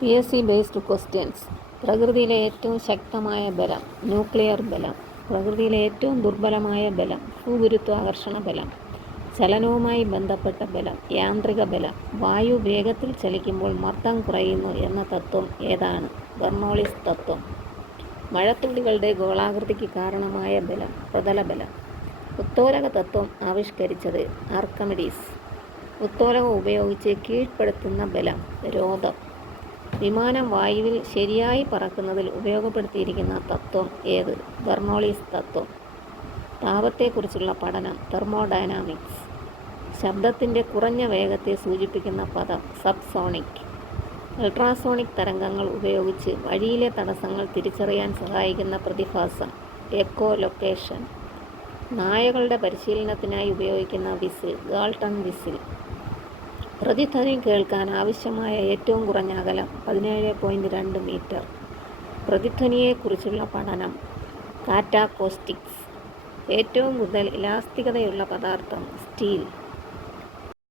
PSC based questions. പ്രകൃതിയിലെ ഏറ്റവും ശക്തമായ ബലം ന്യൂക്ലിയർ ബലം. പ്രകൃതിയിലെ ഏറ്റവും ദുർബലമായ ബലം ഭൂഗുരുത്വാകർഷണ ബലം. ചലനവുമായി ബന്ധപ്പെട്ട ബലം യാന്ത്രിക ബലം. വായു വേഗത്തിൽ ചലിക്കുമ്പോൾ മർദ്ദം കുറയുന്നു എന്ന തത്വം ഏതാണ്? ബെർണോളിസ് തത്വം. മഴത്തുള്ളികളുടെ ഗോളാകൃതിക്ക് കാരണമായ ബലം പ്രതലബലം. ഉത്തോലക തത്വം ആവിഷ്കരിച്ചത് ആർക്കിമിഡീസ്. ഉത്തോലകം ഉപയോഗിച്ച് കീഴ്പ്പെടുത്തുന്ന ബലം രോധം. വിമാനം വായുവിൽ ശരിയായി പറക്കുന്നതിൽ ഉപയോഗപ്പെടുത്തിയിരിക്കുന്ന തത്വം ഏത്? ബെർണോളിസ് തത്വം. താപത്തെക്കുറിച്ചുള്ള പഠനം തെർമോഡൈനാമിക്സ്. ശബ്ദത്തിൻ്റെ കുറഞ്ഞ വേഗത്തെ സൂചിപ്പിക്കുന്ന പദം സബ്സോണിക്. അൾട്രാസോണിക് തരംഗങ്ങൾ ഉപയോഗിച്ച് വഴിയിലെ തടസ്സങ്ങൾ തിരിച്ചറിയാൻ സഹായിക്കുന്ന പ്രതിഭാസം എക്കോ ലൊക്കേഷൻ. നായകളുടെ പരിശീലനത്തിനായി ഉപയോഗിക്കുന്ന വിസിൽ ഗാൾട്ടൺ വിസിൽ. പ്രതിധ്വനി കേൾക്കാൻ ആവശ്യമായ ഏറ്റവും കുറഞ്ഞ അകലം 17.2 മീറ്റർ. പ്രതിധ്വനിയെക്കുറിച്ചുള്ള പഠനം കാറ്റാക്കോസ്റ്റിക്സ്. ഏറ്റവും കൂടുതൽ ഇലാസ്തികതയുള്ള പദാർത്ഥം സ്റ്റീൽ.